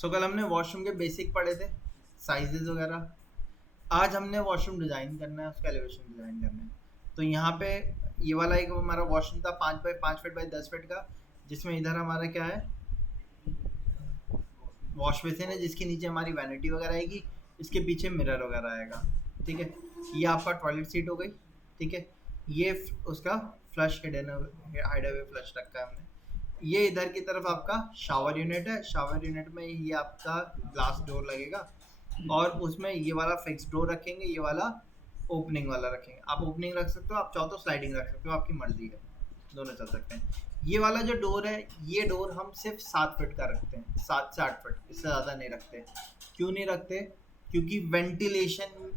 सो कल हमने वॉशरूम के बेसिक पढ़े थे, साइजेस वगैरह। आज हमने वॉशरूम डिज़ाइन करना है, उसका एलिवेशन डिज़ाइन करना है। तो यहाँ पे ये वाला एक हमारा वॉशरूम था 5 बाई 5 फीट बाई 10 फीट का, जिसमें इधर हमारा क्या है, वॉश बेसिन है, जिसके नीचे हमारी वैनिटी वगैरह आएगी, इसके पीछे मिरर वगैरह आएगा। ठीक है, ये आपका टॉयलेट सीट हो गई। ठीक है, ये उसका फ्लश हिडन हाइड फ्लश रखा है हमने। ये इधर की तरफ आपका शावर यूनिट है। शावर यूनिट में ये आपका ग्लास डोर लगेगा और उसमें ये वाला फिक्स डोर रखेंगे, ये वाला ओपनिंग वाला रखेंगे। आप ओपनिंग रख सकते हो, आप चाहो तो स्लाइडिंग रख सकते हो, आपकी मर्जी है, दोनों चल सकते हैं। ये वाला जो डोर है, ये डोर हम सिर्फ 7 फीट का रखते हैं, 7 से 8 फीट, इससे ज़्यादा नहीं रखते। क्यों नहीं रखते? क्योंकि वेंटिलेशन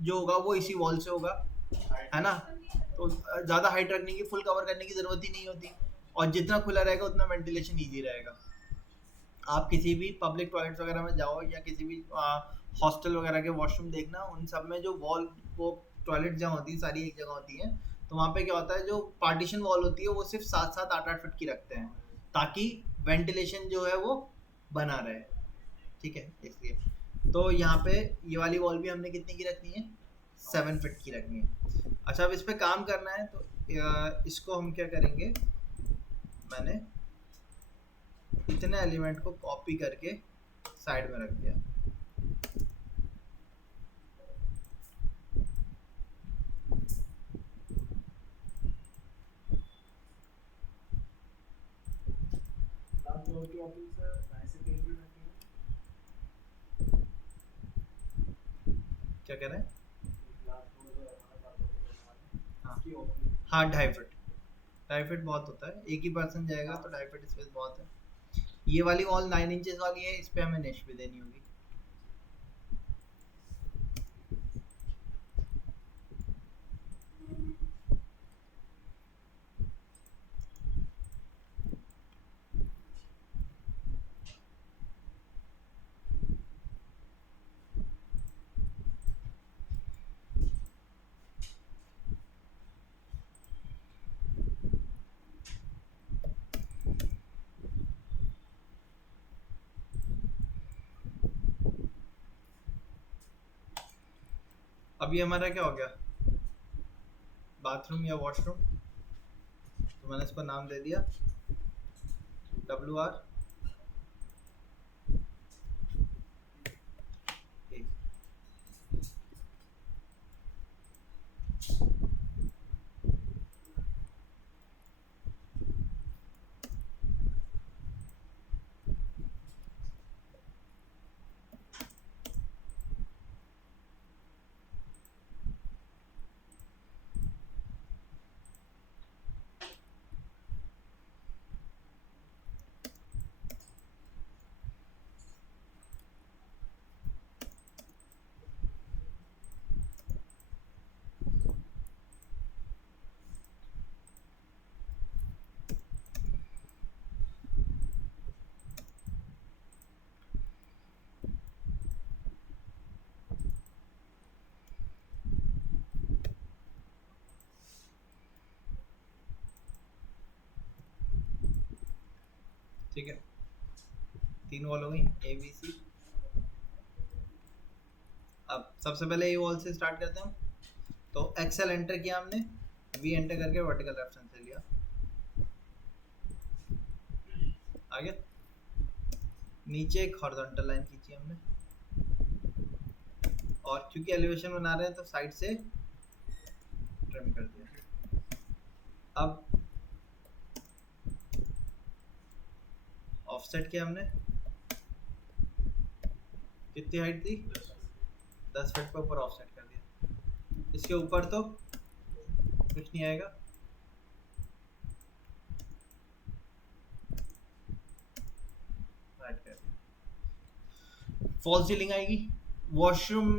जो होगा वो इसी वॉल से होगा, है ना। तो ज़्यादा हाइट रखने की, फुल कवर करने की ज़रूरत ही नहीं होती, और जितना खुला रहेगा उतना वेंटिलेशन ईजी रहेगा। आप किसी भी पब्लिक टॉयलेट्स वगैरह में जाओ या किसी भी हॉस्टल वगैरह के वॉशरूम देखना, उन सब में जो वॉल, वो टॉयलेट जहाँ होती है सारी एक जगह होती हैं, तो वहाँ पे क्या होता है, जो पार्टीशन वॉल होती है वो सिर्फ 7-7 8-8 फीट की रखते हैं, ताकि वेंटिलेशन जो है वो बना रहे। ठीक है, इसलिए तो यहाँ पे ये वाली वॉल भी हमने कितनी की रखनी है, 7 फीट की रखनी है। अच्छा, अब इस पर काम करना है, तो इसको हम क्या करेंगे, मैंने इतने एलिमेंट को कॉपी करके साइड में रख दिया। क्या कह रहे हैं? हाँ हाँ, 2.5 फीट, 2.5 फीट बहुत होता है, एक ही पर्सन जाएगा तो 2.5 फीट स्पेस बहुत है। ये वाली वॉल 9 इंचेस वाली है, इस पे हमें नेश भी देनी होगी। अभी हमारा क्या हो गया, बाथरूम या वॉशरूम, तो मैंने इसको नाम दे दिया WR। ठीक है, 3 वॉल हो गई ABC। अब सबसे पहले ये वॉल से स्टार्ट करते हैं। तो XL एंटर किया हमने, V एंटर करके वर्टिकल रेफरेंस से लिया, आगे नीचे एक हॉरिजॉन्टल लाइन खींची हमने, और क्योंकि एलिवेशन बना रहे हैं तो साइड से ट्रिम कर दिया। अब ऑफसेट किया हमने, कितनी हाइट थी, 10 फीट पे ऊपर ऑफसेट कर दिया। इसके ऊपर तो कुछ नहीं आएगा, राइट कर दिया। फॉल सीलिंग आएगी। वॉशरूम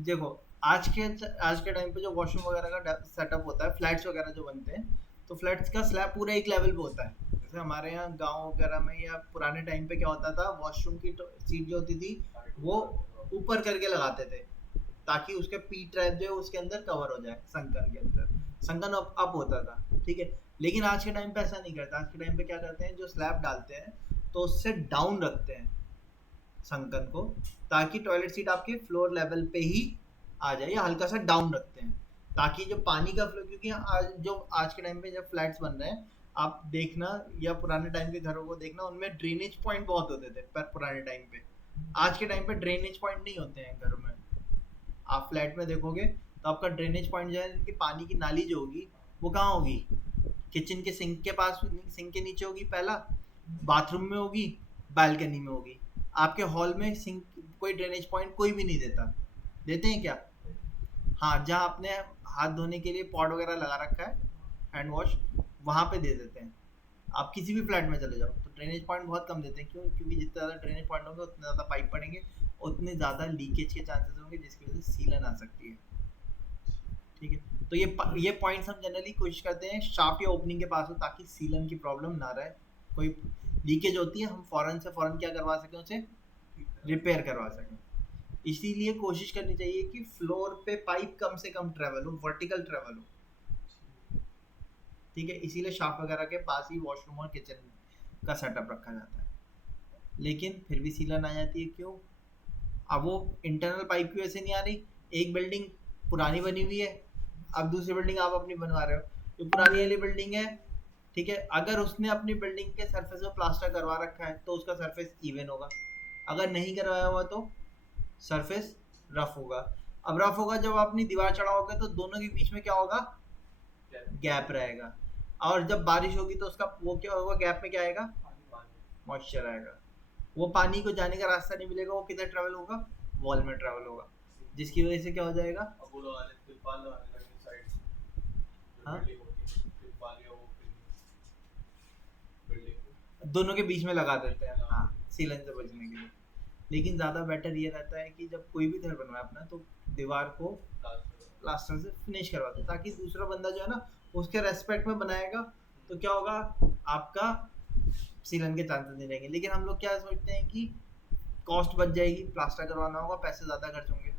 देखो, आज के टाइम पे जो वॉशरूम वगैरह का सेटअप होता है, फ्लैट्स वगैरह जो बनते हैं, तो फ्लैट्स का स्लैब पूरा एक लेवल पे होता है। जैसे हमारे यहाँ गांव वगैरह में या पुराने टाइम पे क्या होता था, वॉशरूम की सीट जो होती थी वो ऊपर करके लगाते थे, ताकि उसके पी ट्रैप जो है उसके अंदर कवर हो जाए, संकन के अंदर, संकन अप होता था। ठीक है, लेकिन आज के टाइम पे ऐसा नहीं करता। आज के टाइम पे क्या करते हैं, जो स्लैब डालते हैं तो उससे डाउन रखते हैं, संकन को, ताकि टॉयलेट सीट आपके फ्लोर लेवल पे ही आ जाए, या हल्का सा डाउन रखते हैं ताकि जो पानी का फ्लो, क्योंकि आज के टाइम पे जब फ्लैट्स बन रहे हैं आप देखना, या पुराने टाइम के घरों को देखना, उनमें ड्रेनेज पॉइंट बहुत होते थे पर पुराने टाइम पे। आज के टाइम पे ड्रेनेज पॉइंट नहीं होते हैं घरों में। आप फ्लैट में देखोगे तो आपका ड्रेनेज पॉइंट जो है, इनकी पानी की नाली जो होगी वो कहाँ होगी, किचन के सिंक के पास, सिंक के नीचे होगी पहला, बाथरूम में होगी, बालकनी में होगी। आपके हॉल में सिंक कोई ड्रेनेज पॉइंट कोई भी नहीं देता, देते हैं क्या? हाँ, जहाँ आपने हाथ धोने के लिए पॉट वगैरह लगा रखा है, हैंड वॉश, वहाँ पे दे देते हैं। आप किसी भी फ्लैट में चले जाओ तो ड्रेनेज पॉइंट बहुत कम देते हैं। क्यों? क्योंकि जितने ज़्यादा ड्रेनेज पॉइंट होंगे उतने ज़्यादा पाइप पड़ेंगे, उतने ज़्यादा लीकेज के चांसेस होंगे, जिसकी वजह से सीलन आ सकती है। ठीक है, तो ये पॉइंट्स हम जनरली कोशिश करते हैं शाफ्ट या ओपनिंग के पास हो, ताकि सीलन की प्रॉब्लम ना रहे। कोई लीकेज होती है हम फ़ौरन से फ़ौरन क्या करवा सकें, उसे रिपेयर करवा सकें। इसीलिए कोशिश करनी चाहिए कि फ्लोर पे पाइप कम से कम ट्रेवल हो, वर्टिकल ट्रेवल हो। ठीक है, इसीलिए शाफ्ट वगैरह के पास ही वॉशरूम और किचन का सेटअप रखा जाता है। लेकिन फिर भी सीलन आ जाती है, क्यों? अब वो इंटरनल पाइप की वजह से नहीं आ रही। एक बिल्डिंग पुरानी बनी हुई है, अब दूसरी बिल्डिंग आप अपनी बनवा रहे हो, जो पुरानी वाली बिल्डिंग है, ठीक है, अगर उसने अपनी बिल्डिंग के सरफेस में प्लास्टर करवा रखा है तो उसका सरफेस इवन होगा, अगर नहीं करवाया हुआ तो सरफेस रफ होगा। अब रफ होगा, जब आप अपनी दीवार चढ़ाओगे तो दोनों के बीच में क्या होगा, गैप रहेगा। और जब बारिश होगी तो उसका वो क्या होगा, गैप में क्या आएगा, मॉइस्चर आएगा। वो पानी को जाने का रास्ता नहीं मिलेगा, वो किधर ट्रेवल होगा, वॉल में ट्रेवल होगा, जिसकी वजह से क्या हो जाएगा, हाँ, दोनों के बीच में लगा देते हैं, हाँ, सीलन से बचने के लिए। लेकिन ज़्यादा बेटर ये रहता है कि जब कोई भी घर बनवाए अपना, तो दीवार को प्लास्टर से फिनिश करवा दे, ताकि दूसरा बंदा जो है ना उसके रेस्पेक्ट में बनाएगा, तो क्या होगा, आपका सीलन के चांसेस नहीं रहेंगे। लेकिन हम लोग क्या सोचते हैं कि कॉस्ट बच जाएगी, प्लास्टर करवाना होगा, पैसे ज़्यादा खर्च होंगे,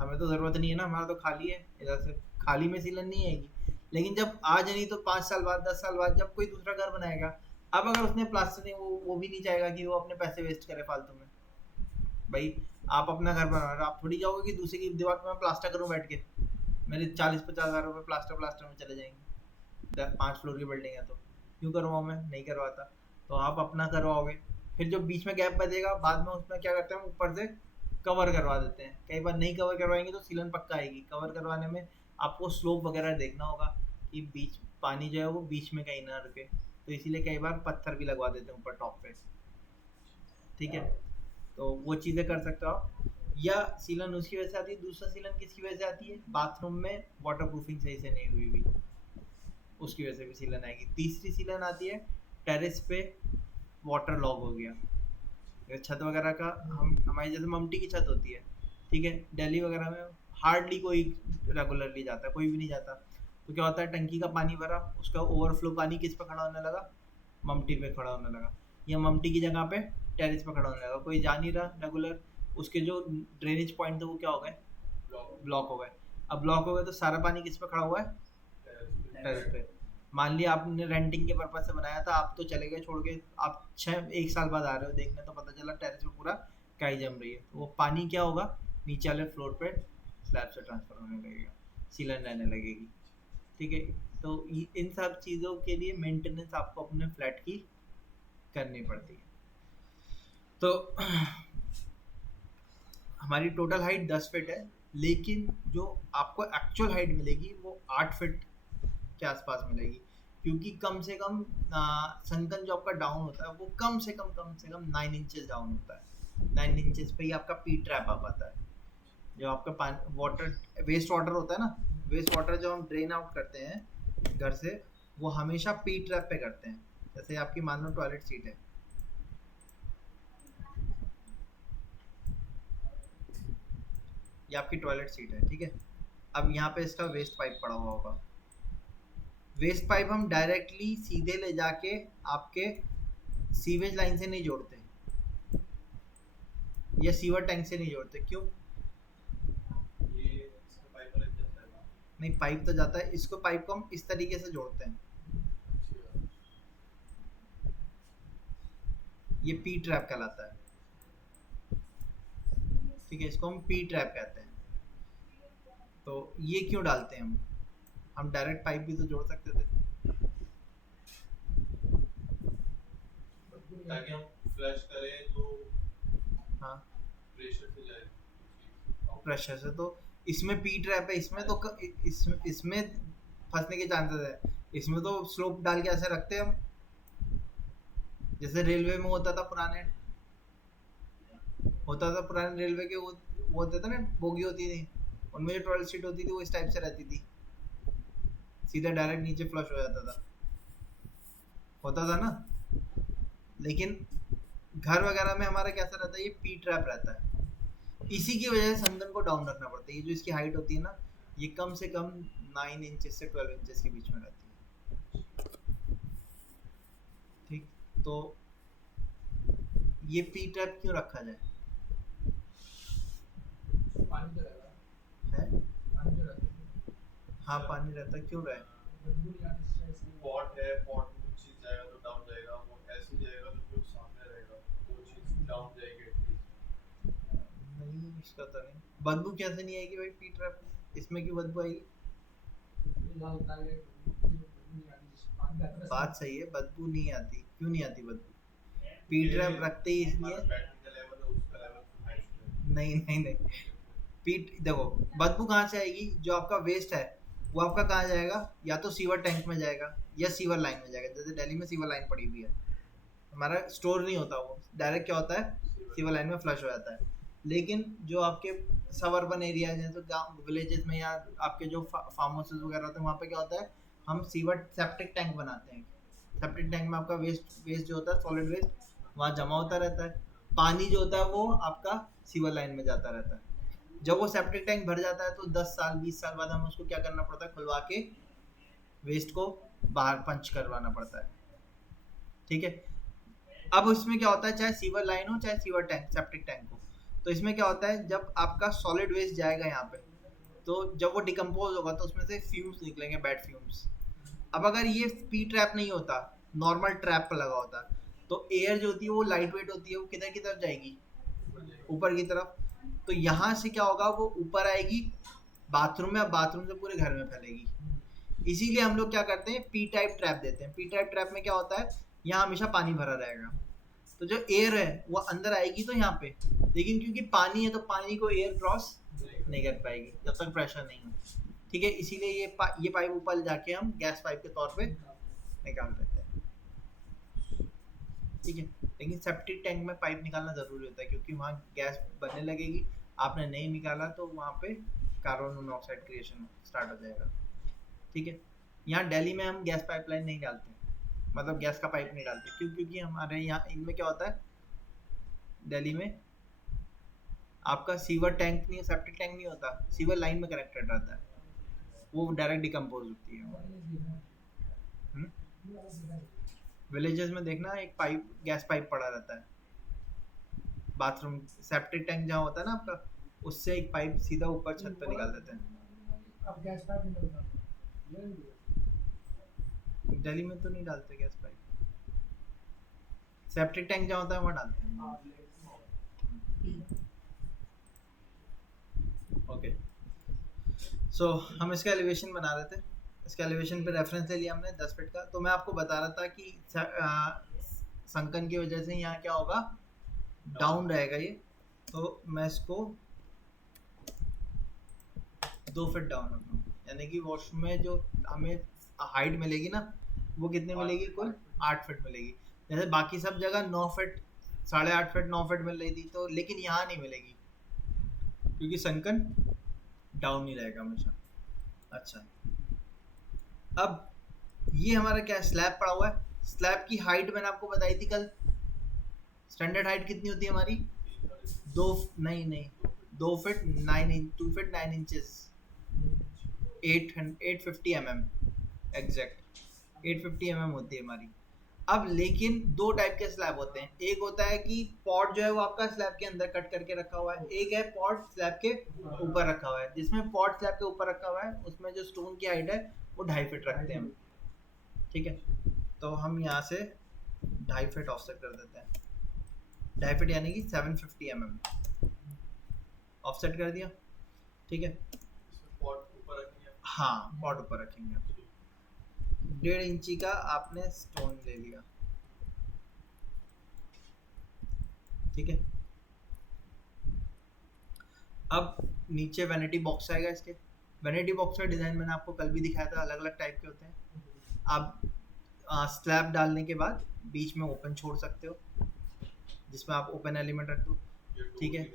हमें तो ज़रूरत नहीं है ना, हमारा तो खाली है, इधर से खाली में सीलन नहीं आएगी। लेकिन जब आज नहीं तो 5 साल बाद, 10 साल बाद, जब कोई दूसरा घर बनाएगा, अब अगर उसने प्लास्टर नहीं, वो भी नहीं चाहेगा कि वो अपने पैसे वेस्ट करे फालतू में। भाई, आप अपना घर बना रहे हो, आप थोड़ी जाओगे कि दूसरे की दीवार पे मैं प्लास्टर करूँ बैठ के, मेरे 40-50 हज़ार रुपये प्लास्टर प्लास्टर में चले जाएंगे। 5 फ्लोर की बिल्डिंग है तो क्यों करवाऊँ मैं, नहीं करवाता। तो आप अपना करवाओगे, फिर जो बीच में गैप बचेगा बाद में उसमें क्या करते हैं, ऊपर से कवर करवा देते हैं। कई बार नहीं कवर करवाएंगे तो सीलन पक्का आएगी। कवर करवाने में आपको स्लोप वगैरह देखना होगा कि बीच पानी जो है वो बीच में कहीं ना रुके, तो इसीलिए कई बार पत्थर भी लगवा देते हैं ऊपर टॉप पे। ठीक है, तो वो चीज़ें कर सकते हो आप। या सीलन उसकी वजह से आती है, दूसरा सीलन किसकी वजह से आती है, बाथरूम में वाटर प्रूफिंग सही से नहीं हुई हुई, उसकी वजह से भी सीलन आएगी। तीसरी सीलन आती है टेरेस पे वाटर लॉग हो गया, या छत वगैरह का, हम हमारी जैसे ममटी की छत होती है, ठीक है, दिल्ली वगैरह में हार्डली कोई रेगुलरली जाता है, कोई भी नहीं जाता। तो क्या होता है, टंकी का पानी भरा, उसका ओवरफ्लो पानी किस पे खड़ा होने लगा, ममटी पे खड़ा होने लगा, या ममटी की जगह पे टेरेस पे खड़ा होने लगा, कोई जा नहीं रहा रेगुलर, उसके जो ड्रेनेज पॉइंट थे वो क्या हो गए, ब्लॉक हो गए। अब ब्लॉक हो गए तो सारा पानी किस पे खड़ा हुआ है, टेरेस पे। मान लिया आपने रेंटिंग के पर्पज से बनाया था, आप तो चले गए छोड़ के, आप 1 साल बाद आ रहे हो देखने, तो पता चला टेरेस पे पूरा काई जम रही है, तो वो पानी क्या होगा, नीचे वाले फ्लोर पे स्लैब से ट्रांसफर होने लगेगा, सीलन रहने लगेगी। ठीक है, तो इन सब चीज़ों के लिए मेंटेनेंस आपको अपने फ्लैट की करनी पड़ती है। तो हमारी टोटल हाइट 10 फीट है, लेकिन जो आपको एक्चुअल हाइट मिलेगी वो 8 फीट के आसपास मिलेगी, क्योंकि कम से कम संकन जो आपका डाउन होता है वो कम से कम 9 इंचेस डाउन होता है। 9 इंचेस पे ही आपका पी ट्रैप आ पाता है। जो आपका पानी वाटर वेस्ट वाटर होता है ना, वेस्ट वाटर जो हम ड्रेन आउट करते हैं घर से, वो हमेशा पी ट्रैप पे करते हैं। जैसे आपकी मान लो टॉयलेट सीट है, ये आपकी टॉयलेट सीट है, ठीक है, अब यहाँ पे इसका वेस्ट पाइप पड़ा हुआ होगा, वेस्ट पाइप हम डायरेक्टली सीधे ले जाके आपके सीवेज लाइन से नहीं जोड़ते, या सीवर टैंक से नहीं जोड़ते। क्यों? नहीं, पाइप तो जाता है, इसको पाइप को हम इस तरीके से जोड़ते हैं, ये पी ट्रैप कहलाता है। ठीक है, इसको हम पी ट्रैप कहते हैं। तो ये क्यों डालते हैं हम डायरेक्ट पाइप भी तो जोड़ सकते थे, ताकि हम फ्लश करें तो हाँ प्रेशर से जाए। प्रेशर से। तो इसमें पी ट्रैप है, इसमें तो इसमें फंसने के चांसेस है। इसमें तो स्लोप डाल के ऐसे रखते हैं हम, जैसे रेलवे में होता था पुराने रेलवे के वो होते थे ना, बोगी होती थी, उनमें जो टॉयलेट सीट होती थी वो इस टाइप से रहती थी, सीधा डायरेक्ट नीचे फ्लश हो जाता था, होता था ना। लेकिन घर वगैरह में हमारा कैसा रहता है, ये पी ट्रैप रहता है। इसी की वजह से संगन को डाउन रखना पड़ता है। ये जो इसकी हाइट होती है ना, ये कम से कम 9 इंचेस से 12 इंचेस के बीच में रहती है। ठीक, तो ये पी ट्रैप क्यों रखा जाए पानी तो रहता है? पानी तो रहता हाँ पानी रहता, क्यों रहे? पॉट है, पॉट में कुछ चीज जाएगा तो डाउन जाएगा, वो ऐसे जाएगा तो जो सामने रहेगा वो चीज डाउन जाएगी एटलीस्ट। नहीं इसका तो नहीं, बदबू कैसे नहीं आएगी भाई पी ट्रैप में? इसमें क्यों बदबू आएगी? बात सही है, बदबू नहीं आती, क्यों नहीं आती बदबू? पी ट्रैप रखते ही इसलिए, बैटरी का लेवल है उसका लेवल हाई है। नहीं नहीं नहीं, पीट देखो, बदबू कहाँ से आएगी? जो आपका वेस्ट है वो आपका कहाँ जाएगा? या तो सीवर टैंक में जाएगा या सीवर लाइन में जाएगा। जैसे दिल्ली में सीवर लाइन पड़ी हुई है, हमारा स्टोर नहीं होता, वो डायरेक्ट क्या होता है, सीवर लाइन में फ्लश हो जाता है। लेकिन जो आपके सब अर्बन एरिया है, जैसे गाँव विलेजेस में या आपके जो फार्म हाउसेज वगैरह होते हैं, वहाँ पे क्या होता है, हम सीवर सेप्टिक टैंक बनाते हैं। सेप्टिक टैंक में आपका वेस्ट जो होता है, सॉलिड वेस्ट वहाँ जमा होता रहता है। पानी जो होता है वो आपका सीवर लाइन में जाता रहता है। जब वो सेप्टिक टैंक भर जाता है तो 10 साल 20 साल बाद हमें उसको क्या करना पड़ता है, खुलवा के वेस्ट को बाहर पंच करवाना पड़ता है। ठीक है, अब इसमें क्या होता है, चाहे सीवर लाइन हो चाहे सीवर टैंक सेप्टिक टैंक हो, तो इसमें क्या होता है, जब आपका सॉलिड वेस्ट जाएगा यहाँ पे, तो जब वो डिकम्पोज होगा तो उसमें से फ्यूम्स निकलेंगे, बैड फ्यूम्स। अब अगर ये पी ट्रैप नहीं होता, नॉर्मल ट्रैप पर लगा होता, तो एयर जो होती है वो लाइट वेट होती है, वो किधर की तरफ जाएगी, ऊपर की तरफ। तो यहाँ से क्या होगा, वो ऊपर आएगी बाथरूम में, अब बाथरूम से पूरे घर में फैलेगी। इसीलिए हम लोग क्या करते हैं, पी टाइप ट्रैप देते हैं। पी टाइप ट्रैप में क्या होता है, यहाँ हमेशा पानी भरा रहेगा, तो जो एयर है वो अंदर आएगी तो यहाँ पे, लेकिन क्योंकि पानी है तो पानी को एयर क्रॉस नहीं कर पाएगी जब तक प्रेशर नहीं हो। ठीक है, इसीलिए ये पाइप ऊपर जाके हम गैस पाइप के तौर पे निकाल देते हैं। ठीक है, लेकिन सेप्टिक टैंक में पाइप निकालना ज़रूरी होता है, क्योंकि वहाँ गैस बनने लगेगी, आपने नहीं निकाला तो वहाँ पे कार्बन मोनोऑक्साइड क्रिएशन स्टार्ट हो जाएगा। ठीक है, यहाँ दिल्ली में हम गैस पाइपलाइन नहीं डालते, मतलब गैस का पाइप नहीं डालते, क्यों? क्योंकि हमारे यहाँ इनमें क्या होता है, दिल्ली में आपका सीवर टैंक नहीं, सेप्टिक टैंक नहीं होता, सीवर लाइन में कनेक्टेड रहता है, वो डायरेक्ट डिकम्पोज होती है। विलेजेस में देखना, एक पाइप, गैस पाइप पड़ा रहता है बाथरूम, सेप्टिक टैंक जहाँ होता है ना आपका, उससे एक पाइप सीधा ऊपर छत पे निकाल देते हैं। अब गैस पाइप नहीं होता दिल्ली में तो नहीं डालते गैस पाइप, सेप्टिक टैंक जहाँ होता है वहाँ डालते हैं। ओके, सो हम इसका एलिवेशन बना रहे थे, इसका एलिवेशन पे रेफरेंस ले लिया हमने 10 फीट का। तो मैं आपको बता रहा था कि संकन की वजह से यहाँ क्या होगा, डाउन रहेगा ये। तो मैं इसको 2 फीट डाउन रखूँ, यानी कि वॉशरूम में जो हमें हाइट मिलेगी ना, वो कितने मिलेगी, कुल 8 फीट मिलेगी। जैसे बाकी सब जगह 9 फीट, 8.5 फीट, 9 फीट मिल रही थी, तो लेकिन यहाँ नहीं मिलेगी, क्योंकि संकन डाउन ही रहेगा हमेशा। अच्छा, अब ये हमारा क्या स्लैब पड़ा हुआ है, स्लैब की हाइट मैंने आपको बताई थी कल, स्टैंडर्ड हाइट कितनी होती है हमारी, 2 feet 9 inch, 2 feet 9 inches, 850 exact 850 होती है हमारी। अब लेकिन 2 टाइप के स्लैब होते हैं, एक होता है कि पॉट जो है वो आपका स्लैब के अंदर कट करके रखा हुआ है, एक है पॉट स्लैब के ऊपर रखा हुआ है। जिसमें पॉट स्लैब के ऊपर रखा हुआ है उसमें जो स्टोन की हाइट है वो 2.5 फीट रखते हैं हम। ठीक है, तो हम यहाँ से 2.5 फीट ऑफसेट कर देते हैं, 2.5 फीट यानी कि 750 mm। ऑफसेट कर दिया, ठीक है। इसमें पॉट ऊपर रखेंगे। हाँ पॉट ऊपर रखेंगे। 1.5 इंची का आपने स्टोन ले लिया, ठीक है। अब नीचे वैनिटी बॉक्स आएगा इसके। वैनिटी बॉक्स का डिज़ाइन मैंने आपको कल भी दिखाया था, अलग अलग टाइप के होते हैं। आप स्लैब डालने के बाद बीच में ओपन छोड़ सकते हो, जिसमें आप ओपन एलिमेंट रख दो, ठीक है,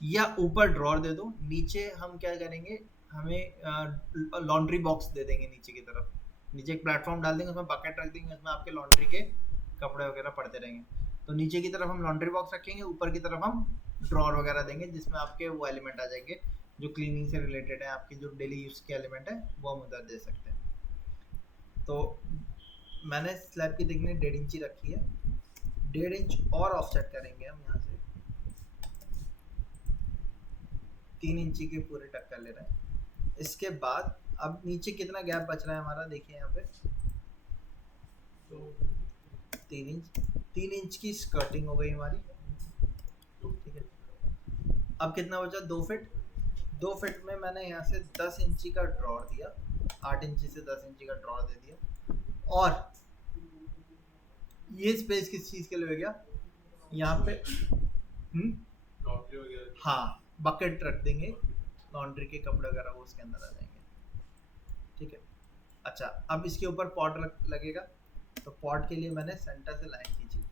या ऊपर ड्रॉर दे दो। नीचे हम क्या करेंगे, हमें लॉन्ड्री बॉक्स दे देंगे नीचे की तरफ। नीचे एक प्लेटफॉर्म डाल देंगे, उसमें बकेट रख देंगे, उसमें आपके लॉन्ड्री के कपड़े वगैरह पड़ते रहेंगे। तो नीचे की तरफ हम लॉन्ड्री बॉक्स रखेंगे, ऊपर की तरफ हम ड्रॉर वगैरह देंगे, जिसमें आपके वो एलिमेंट आ जाएंगे जो क्लीनिंग से रिलेटेड है, आपकी जो डेली यूज़ के एलिमेंट है वो हम उधर दे सकते हैं। तो मैंने स्लैब की थिकनेस 1.5 इंची रखी है। 1.5 इंच और ऑफसेट करेंगे हम यहाँ से, 3 इंची के पूरे टक्कर ले रहे हैं। इसके बाद अब नीचे कितना गैप बच रहा है हमारा, देखिए यहाँ पे तो 3 इंच की स्कर्टिंग हो गई हमारी, ठीक है। अब कितना बचा, 2 फीट। 2 फीट में मैंने यहाँ से 10 इंची का ड्रॉर दिया, 8 इंची से 10 इंची का ड्रॉर दे दिया। और ये स्पेस किस चीज़ के लिए हो गया, यहाँ पे लॉन्ड्री वगैरह। हाँ बकेट रख देंगे, लॉन्ड्री के कपड़े वगैरह वो उसके अंदर आ जाएंगे, ठीक है। अच्छा अब इसके ऊपर पॉट लगेगा, तो पॉट के लिए मैंने सेंटर से लाइन खींची।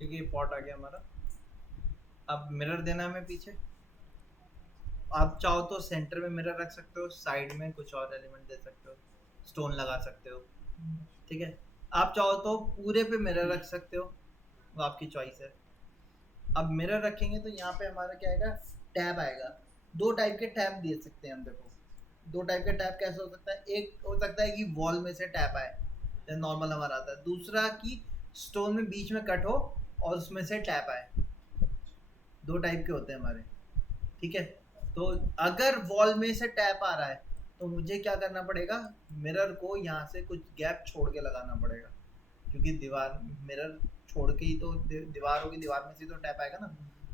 ठीक है, ये पॉट आ गया हमारा। अब मिरर देना है हमें पीछे। आप चाहो तो सेंटर में मिरर रख सकते हो, साइड में कुछ और एलिमेंट दे सकते हो, स्टोन लगा सकते हो, ठीक है। आप चाहो तो पूरे पे मिरर रख सकते हो, वो आपकी चॉइस है। अब मिरर रखेंगे तो यहाँ पे हमारा क्या आएगा, टैब आएगा। 2 टाइप के टैब दे सकते हैं हम, देखो 2 टाइप के टैब कैसे हो सकता है। एक हो सकता है कि वॉल में से टैप आए, जैसे नॉर्मल हमारा आता है। दूसरा कि स्टोन में बीच में कट हो और उसमें से टैप आए। 2 टाइप के होते हैं हमारे, ठीक है। तो अगर वॉल में से टैप आ रहा है तो मुझे क्या करना पड़ेगा, मिरर को यहाँ से कुछ गैप छोड़ के लगाना पड़ेगा, क्योंकि दीवार मिरर छोड़ के ही तो दीवार होगी, दीवार में से तो टैप आएगा ना।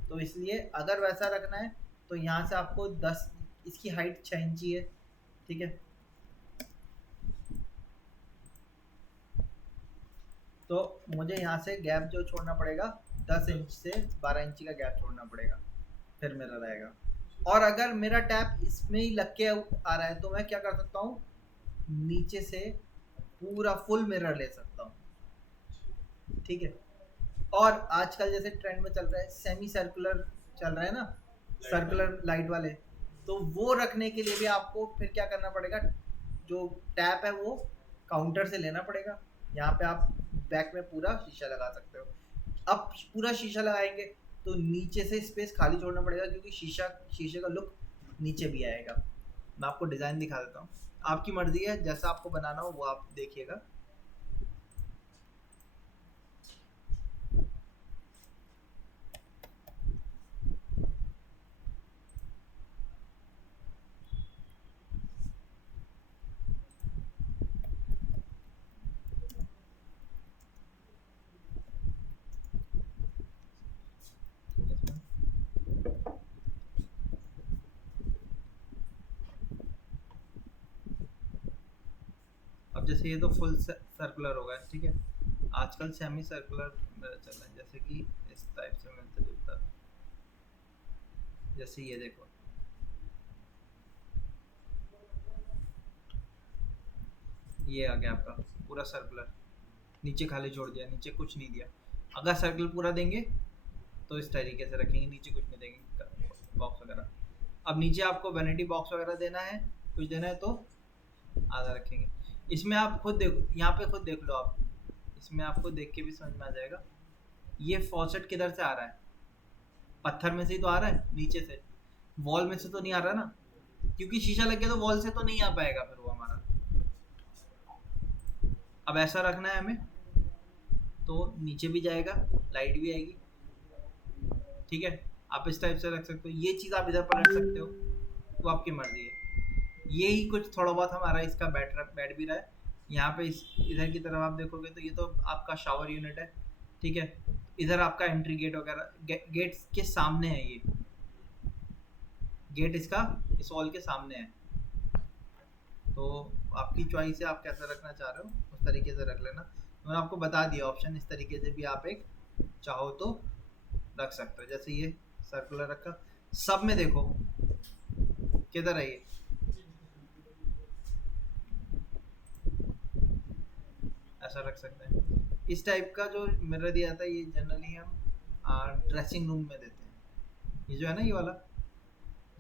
तो इसलिए अगर वैसा रखना है तो यहाँ से आपको 10, इसकी हाइट 6 इंची है, ठीक है। तो मुझे यहाँ से गैप जो छोड़ना पड़ेगा 10 इंच से 12 इंची का गैप छोड़ना पड़ेगा, फिर मिरर आएगा। और अगर मेरा टैप इसमें ही लग के आ रहा है तो मैं क्या कर सकता हूँ, नीचे से पूरा फुल मिरर ले सकता हूँ, ठीक है। और आजकल जैसे ट्रेंड में चल रहा है सेमी सर्कुलर चल रहा है ना, सर्कुलर लाइट वाले, तो वो रखने के लिए भी आपको फिर क्या करना पड़ेगा, जो टैप है वो काउंटर से लेना पड़ेगा। यहाँ पे आप बैक में पूरा शीशा लगा सकते हो। अब पूरा शीशा लगाएंगे तो नीचे से स्पेस खाली छोड़ना पड़ेगा, क्योंकि शीशे का लुक नीचे भी आएगा। मैं आपको डिज़ाइन दिखा देता हूँ, आपकी मर्जी है जैसा आपको बनाना हो वो आप देखिएगा। अब जैसे ये तो फुल सर्कुलर होगा, ठीक है। आजकल सेमी सर्कुलर चल रहा है, जैसे कि इस टाइप से मिलता जुलता, जैसे ये देखो, ये आ गया आपका पूरा सर्कुलर, नीचे खाली छोड़ दिया, नीचे कुछ नहीं दिया। अगर सर्कल पूरा देंगे तो इस तरीके से रखेंगे, नीचे कुछ नहीं देंगे बॉक्स वगैरह। अब नीचे आपको वैनिटी बॉक्स वगैरह देना है, कुछ देना है तो आधा रखेंगे। इसमें आप खुद देखो, यहाँ पे खुद देख लो आप, इसमें आपको देख के भी समझ में आ जाएगा। ये फॉसेट किधर से आ रहा है, पत्थर में से ही तो आ रहा है, नीचे से, वॉल में से तो नहीं आ रहा ना, क्योंकि शीशा लग गया तो वॉल से तो नहीं आ पाएगा फिर वो हमारा। अब ऐसा रखना है हमें, तो नीचे भी जाएगा, लाइट भी आएगी, ठीक है। आप इस टाइप से रख सकते हो, ये चीज़ आप इधर पलट सकते हो, वो आपकी मर्जी है। यही कुछ थोड़ा बहुत हमारा इसका बैठ भी रहा है। यहाँ पे इधर की तरफ आप देखोगे तो ये तो आपका शावर यूनिट है, ठीक है। इधर आपका एंट्री गेट वगैरह, गेट के सामने है ये, गेट इसका इस वॉल के सामने है। तो आपकी चॉइस है, आप कैसा रखना चाह रहे हो उस तरीके से रख लेना। तो मैंने आपको बता दिया ऑप्शन, इस तरीके से भी आप एक चाहो तो रख सकते हो। जैसे ये सर्कुलर रखा, सब में देखो किधर है ये, ऐसा रख सकते हैं। इस टाइप का जो मिरर दिया था ये जनरली हम ड्रेसिंग रूम में देते हैं। ये जो है ना ये वाला,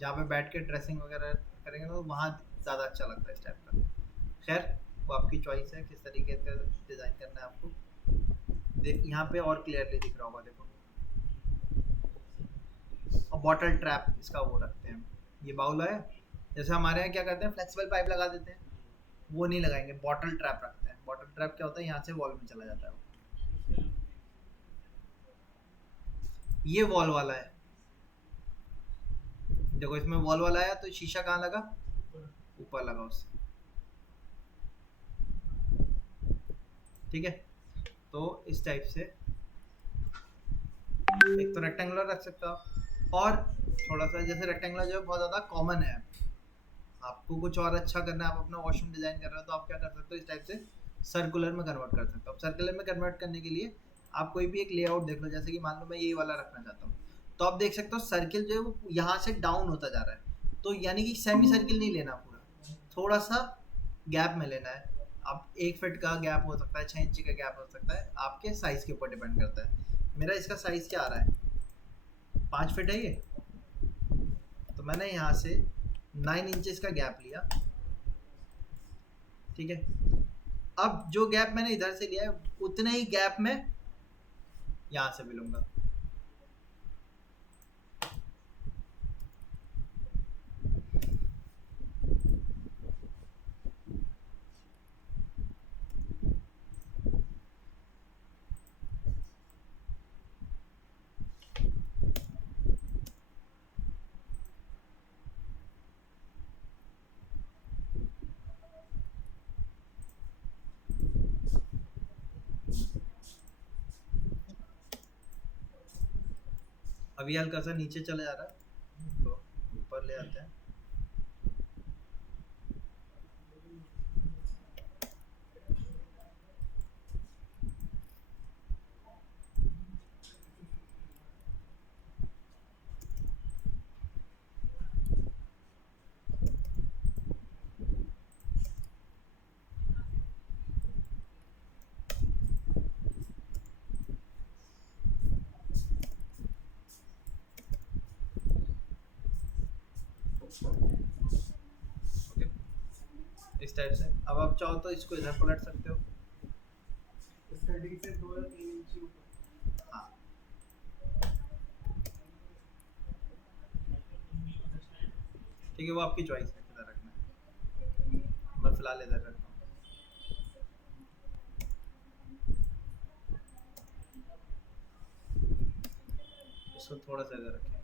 जहाँ पे बैठ के ड्रेसिंग वगैरह करेंगे तो वहाँ ज़्यादा अच्छा लगता है इस टाइप का। खैर वो आपकी चॉइस है किस तरीके से डिज़ाइन करना है आपको। देख यहाँ पे और क्लियरली दिख रहा होगा, देखो। और बॉटल ट्रैप इसका वो रखते हैं, ये बाउल है। जैसे हमारे यहाँ क्या करते हैं, फ्लेक्सिबल पाइप लगा देते हैं, वो नहीं लगाएंगे, बॉटल ट्रैप रखते हैं। बॉटल ट्रैप क्या होता है, यहाँ से वॉल में चला जाता है वो। ये वॉल वाला है, देखो इसमें वॉल वाला आया तो शीशा कहाँ लगा, ऊपर लगा उससे, ठीक है। तो इस टाइप से एक तो रेक्टेंगुलर रख सकते हो आप, और थोड़ा सा जैसे रेक्टेंगुलर जो बहुत ज़्यादा कॉमन है, आपको कुछ और अच्छा करना है, आप अपना वॉशरूम डिज़ाइन कर रहे हो तो आप क्या कर सकते हो, इस टाइप से सर्कुलर में कन्वर्ट कर सकते हो। अब सर्कुलर में कन्वर्ट करने के लिए आप कोई भी एक लेआउट देख लो, जैसे कि मान लो मैं यही वाला रखना चाहता हूँ, तो आप देख सकते हो सर्किल जो है वो यहाँ से डाउन होता जा रहा है। तो यानी कि सेमी सर्किल नहीं लेना पूरा, थोड़ा सा गैप में लेना है। अब 1 फीट का गैप हो सकता है, 6 इंची का गैप हो सकता है, आपके साइज़ के ऊपर डिपेंड करता है। मेरा इसका साइज़ क्या आ रहा है, 5 फीट है ये, तो मैंने यहाँ से 9 इंचेस का गैप लिया, ठीक है। अब जो गैप मैंने इधर से लिया है उतने ही गैप में यहाँ से भी लूँगा। अभी हल्का सा नीचे चले जा रहा है तो ऊपर ले आते हैं। ओके, इस टाइप से। अब आप चाहो तो इसको इधर पलट सकते हो, स्टडी से 2 या 3 इंच ऊपर। हाँ। ठीक है, वो आपकी चॉइस है किधर रखना है। फिलहाल इधर रखता हूँ। इसको थोड़ा सा इधर रखेंगे।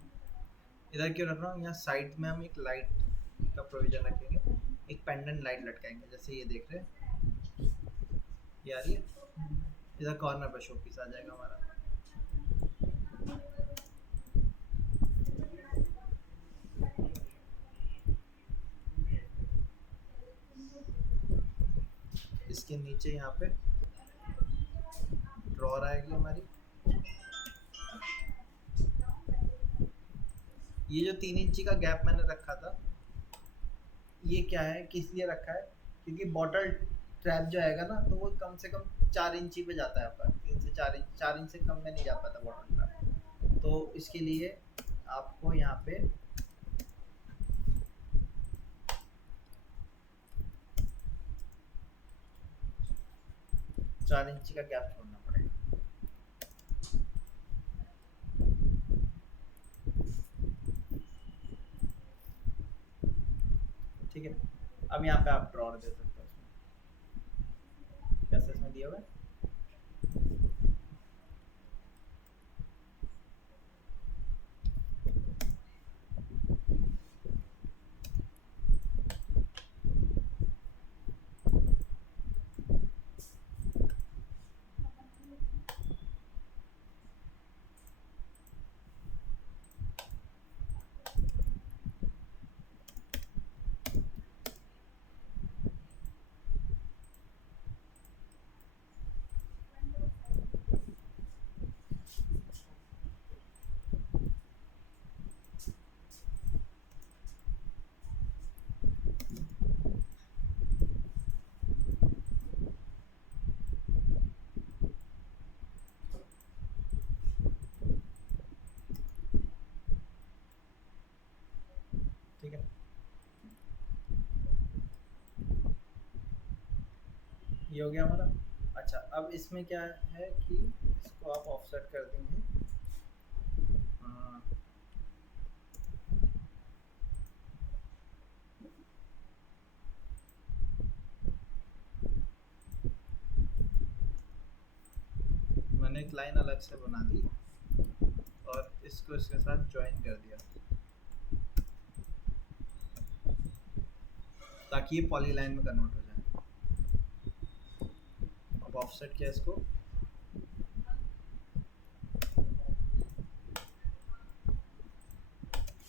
इधर क्यों रख रहा हूँ, यहाँ साइड में हम एक लाइट का प्रोविजन रखेंगे, एक पेंडेंट लाइट लटकाएंगे, जैसे ये देख रहे हैं, ये आ रही है। इधर कॉर्नर पर शो पीस आ जाएगा हमारा। इसके नीचे यहाँ पे ड्रॉर आएगी हमारी। ये जो 3 इंची का गैप मैंने रखा था, ये क्या है, किस लिए रखा है, क्योंकि बॉटल ट्रैप जो आएगा ना, तो वो कम से कम 4 इंची पे जाता है आपका, 3 से 4 इंच से कम में नहीं जा पाता बॉटल ट्रैप। तो इसके लिए आपको यहाँ पे 4 इंची का गैप छोड़ना पड़ेगा। ठीक है, अब यहाँ पे आप ड्रॉर दे सकते हो उसमें, कैसे इसमें दिया हुआ है। ठीक है, ये हो गया हमारा। अच्छा, अब इसमें क्या है कि इसको आप ऑफसेट कर देंगे। मैंने एक लाइन अलग से बना दी और इसको इसके साथ ज्वाइन कर दिया, ताकि ये पॉली लाइन में कन्वर्ट हो जाए। अब ऑफसेट किया इसको,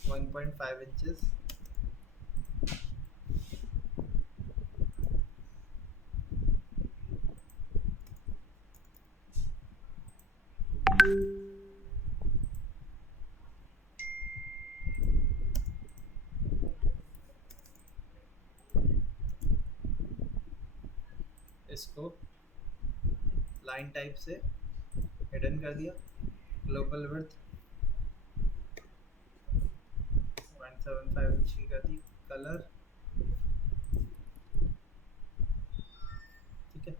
वन 1.5 इंचेस। इसको लाइन टाइप से हिडन कर दिया। ग्लोबल विड्थ 0.75 इंच की कर दी। कलर ठीक है,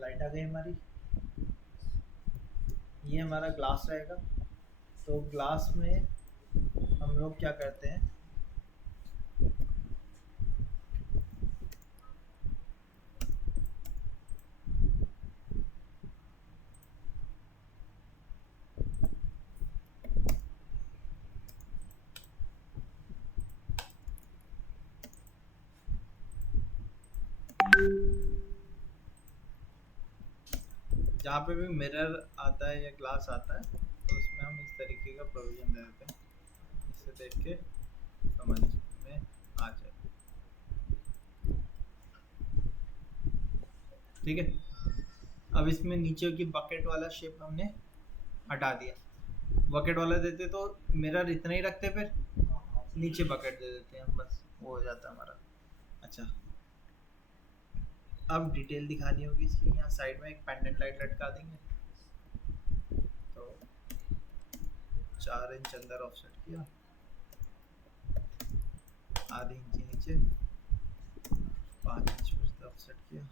लाइट आ गई हमारी। ये हमारा ग्लास रहेगा। तो ग्लास में हम लोग क्या करते हैं, जहाँ पे भी मिरर आता है या ग्लास आता है, तो उसमें हम इस तरीके का प्रोविजन दे देते हैं, इसे देख के समझ में आ जाए। ठीक है, अब इसमें नीचे की बकेट वाला शेप हमने हटा दिया। बकेट वाला देते तो मिरर इतना ही रखते, फिर नीचे बकेट दे देते हैं, बस वो हो जाता हमारा। अच्छा, अब डिटेल दिखानी होगी इसकी। यहाँ साइड में एक पेंडेंट लाइट लटका देंगे। तो 4 इंच अंदर ऑफसेट किया, आधी इंच नीचे, 5 इंच फिर से ऑफसेट किया।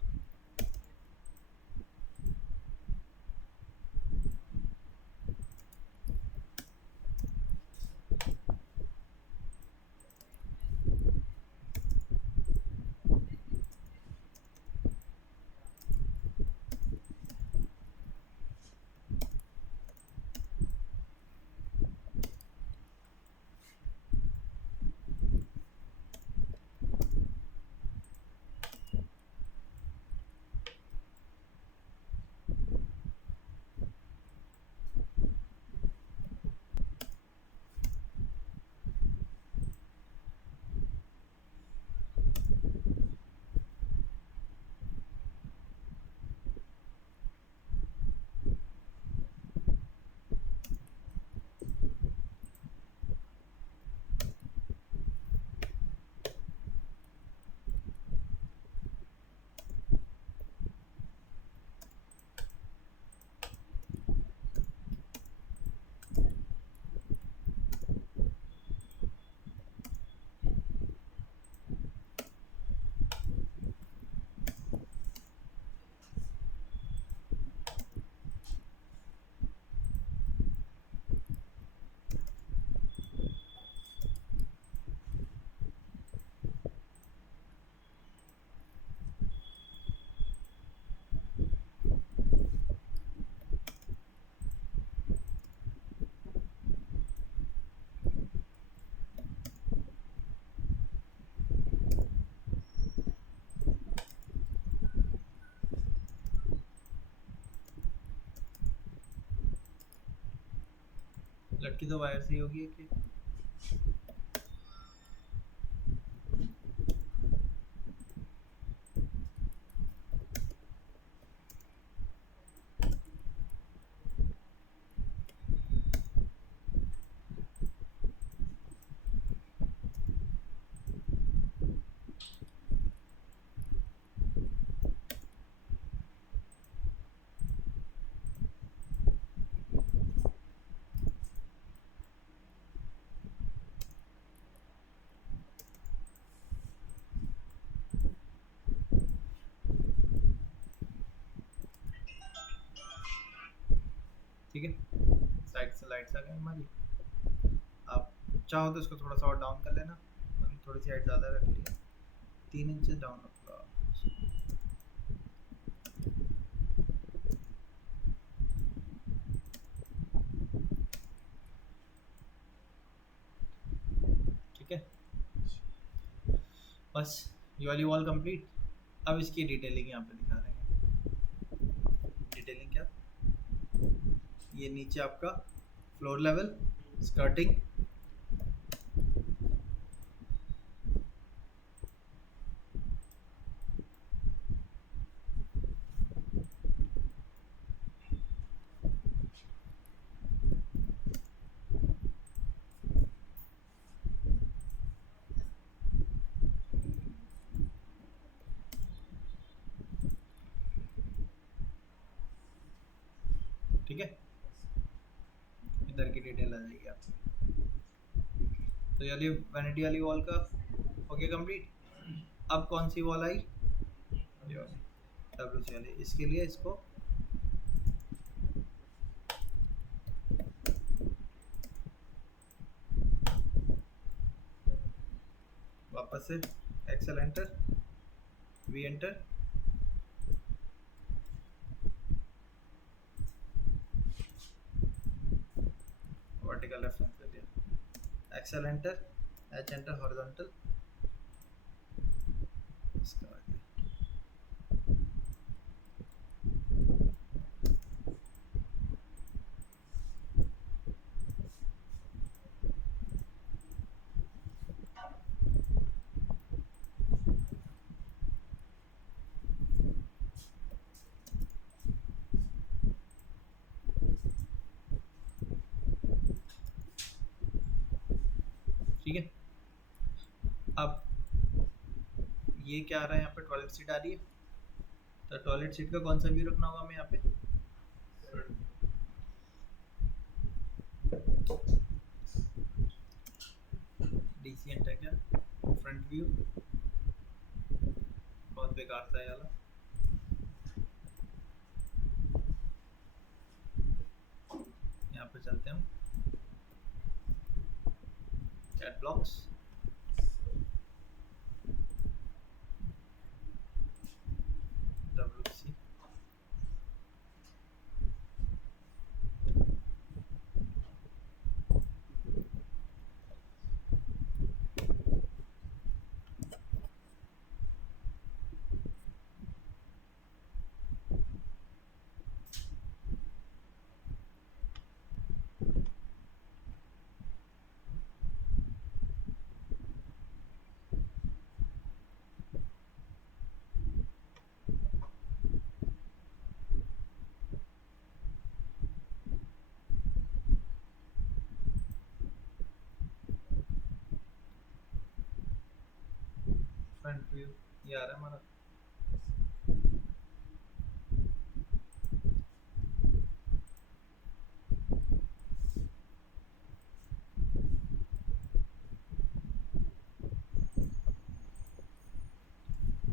लटकी तो वायर से ही होगी कि ठीक है। साइड से लाइट्स आ गई हमारी। आप चाहो तो इसको थोड़ा सा और डाउन कर लेना, मैंने थोड़ी सी हाइट ज़्यादा रख ली है, 3 इंच डाउन रखूँगा। ठीक है, बस ये वाली वॉल कंप्लीट। अब इसकी डिटेलिंग यहाँ पे दिखा रहे हैं। डिटेलिंग क्या, ये नीचे आपका फ्लोर लेवल स्कर्टिंग, ठीक है, इधर की डिटेल आ जाएगी आपकी। तो ये वाली वैनिटी वाली वॉल का हो गया कंप्लीट। अब कौन सी वॉल आई, डब्ल्यू सी वाली। इसके लिए इसको वापस से Excel enter, V enter, vertical reference ले लिया, Excel enter, H enter, horizontal, इसका आ गया। ठीक है, अब ये क्या आ रहा है यहाँ पे, टॉयलेट सीट आ रही है। तो टॉयलेट सीट का कौन सा व्यू रखना होगा हमें यहाँ पे, डिसेंट है क्या, फ्रंट व्यू, बहुत बेकार था ये वाला। यहाँ पे चलते हैं हम, cat blocks, WC, front view ये आ रहा है हमारा।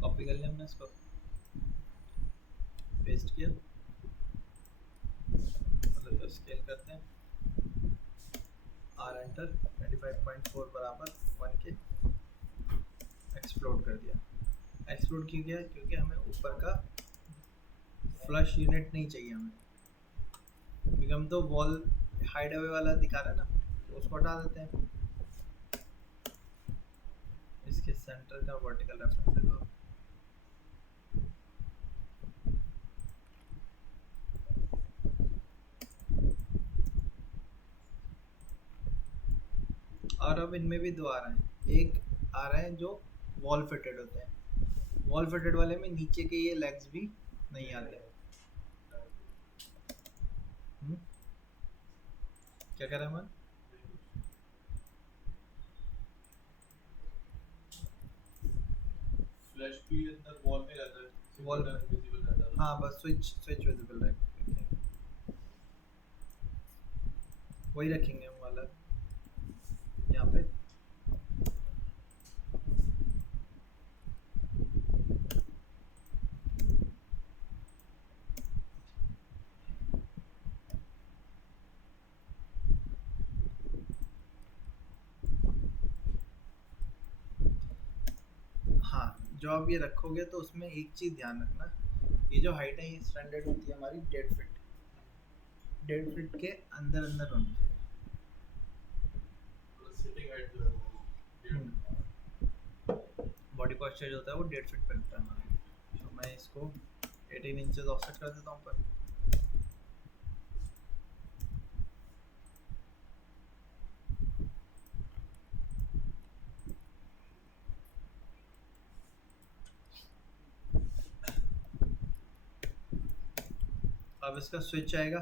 कॉपी कर लिया हमने इसको, पेस्ट किया, मतलब तो स्केल करते हैं, आर एंटर, 25.4 बराबर 1 के, एक्सप्लोड कर दिया। एक्सप्लोड क्यों किया, क्योंकि हमें ऊपर का फ्लश यूनिट नहीं चाहिए हमें, क्योंकि हम तो वॉल हाइड अवे वाला दिखा रहे हैं ना, तो उसको हटा देते हैं। इसके सेंटर का वर्टिकल रेफरेंस लगाओ, और अब इनमें भी दो आ रहे हैं। एक आ रहे हैं जो वॉल फिटेड होते हैं। वॉल फिटेड वाले में नीचे के ये लेग्स भी नहीं आते। हम्म, क्या कह रहे हैं मन? फ्लैश भी अंदर वॉल में रहता है, वॉल सिंगल विजिबल रहता है। हाँ बस स्विच स्विच विजिबल रहेगा। वही रखेंगे हम वाला यहाँ पे। हाँ, जो आप ये रखोगे तो उसमें एक चीज़ ध्यान रखना, ये जो हाइट है ये स्टैंडर्ड होती है हमारी 1.5 फीट। 1.5 फीट के अंदर अंदर होनी चाहिए। सिटिंग हाइट जो है वो बॉडी पॉस्चर जो होता है वो 1.5 फीट पे होता है हमारा। तो मैं इसको 18 इंचेस ऑफसेट कर देता हूँ पर। अब इसका स्विच आएगा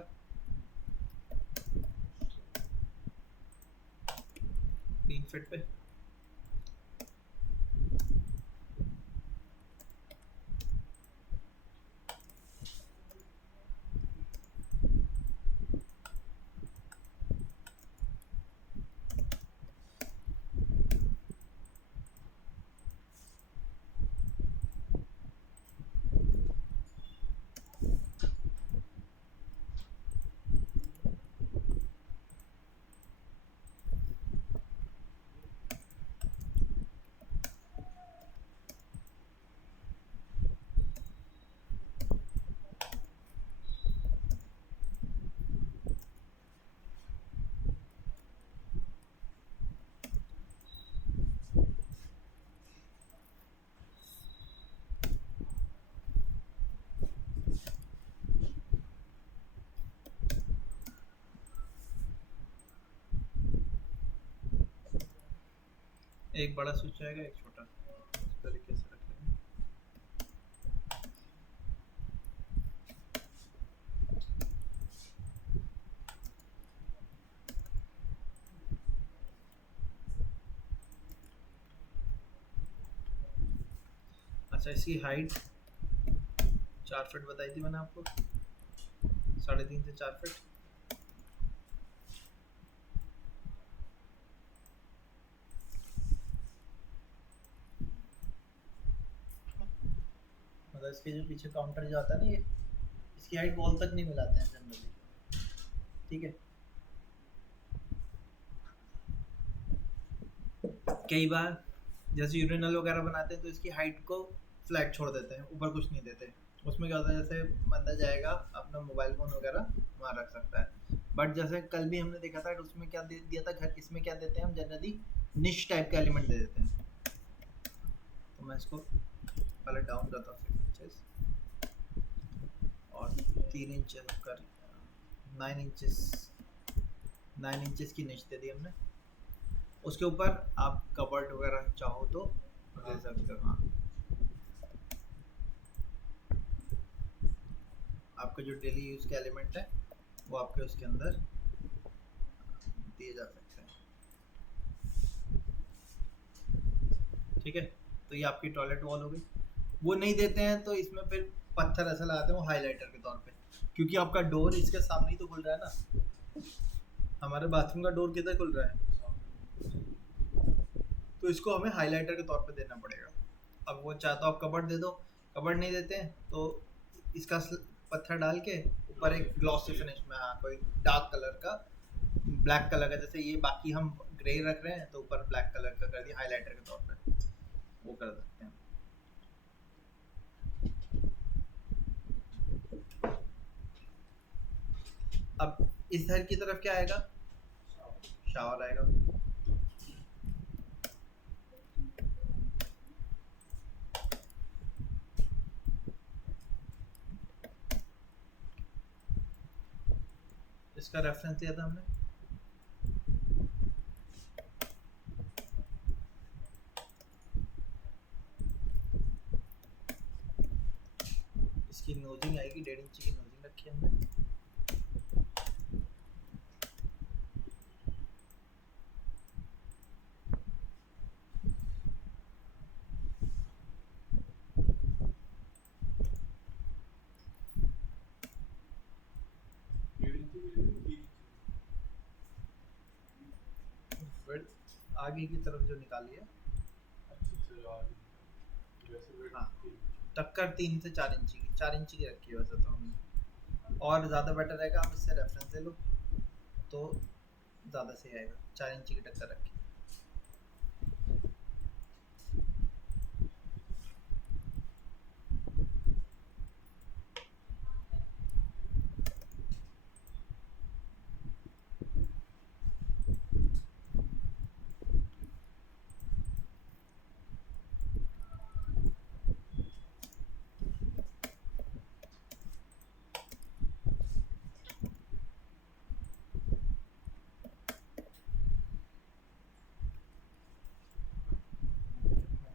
3 फीट पे। एक बड़ा स्विच आएगा, एक छोटा। इस तरीके से रख लेंगे। अच्छा, इसकी हाइट 4 फीट बताई थी मैंने आपको, 3.5 से 4 फीट। मतलब इसके जो पीछे काउंटर जो आता है ना, ये इसकी हाइट वॉल तक नहीं मिलाते हैं जनरली, ठीक है। कई बार जैसे यूरिनल वगैरह बनाते हैं तो इसकी हाइट को फ्लैट छोड़ देते हैं, ऊपर कुछ नहीं देते। उसमें क्या होता है, जैसे बंदा जाएगा अपना मोबाइल फ़ोन वगैरह वहाँ रख सकता है। बट जैसे कल भी हमने देखा था, उसमें क्या दे दिया था घर, इसमें क्या देते हैं हम जनरली, निश टाइप का एलिमेंट दे देते हैं। तो मैं इसको पहले डाउन करता हूँ 6 इंचेस और 3 इंच कर 9 इंचेस। 9 इंचेस की निश दे दी हमने। उसके ऊपर आप कबर्ड वगैरह चाहो तो दे सकते हो। हाँ, आपका जो डेली यूज़ के एलिमेंट है वो आपके उसके अंदर दिए जा सकते हैं, ठीक है। तो ये आपकी टॉयलेट वॉल हो गई। वो नहीं देते हैं तो इसमें फिर पत्थर ऐसा लगाते हैं वो हाइलाइटर के तौर पे, क्योंकि आपका डोर इसके सामने ही तो खुल रहा है ना। हमारे बाथरूम का डोर किधर खुल रहा है, तो इसको हमें हाइलाइटर के तौर पे देना पड़ेगा। अब वो चाहे तो आप कबर्ड दे दो, कबर्ड नहीं देते हैं तो इसका पत्थर डाल के ऊपर एक ग्लॉसी फिनिश में, हाँ, कोई डार्क कलर का, ब्लैक कलर का, जैसे ये बाकी हम ग्रे रख रहे हैं तो ऊपर ब्लैक कलर का कर दिया हाइलाइटर के तौर पे, वो कर सकते हैं। अब इस साइड की तरफ क्या आएगा, शावर आएगा। इसका रेफरेंस दिया था हमने, इसकी नोजिंग आएगी, 1.5 इंच की नोजिंग रखी है हमने। फिर आगे की तरफ जो निकाली है, हाँ टक्कर 3 से 4 इंच की, 4 इंच की रखी है वैसे तो हमने, और ज़्यादा बेटर रहेगा आप इससे रेफरेंस ले लो तो ज़्यादा सही आएगा। 4 इंच की टक्कर रखी।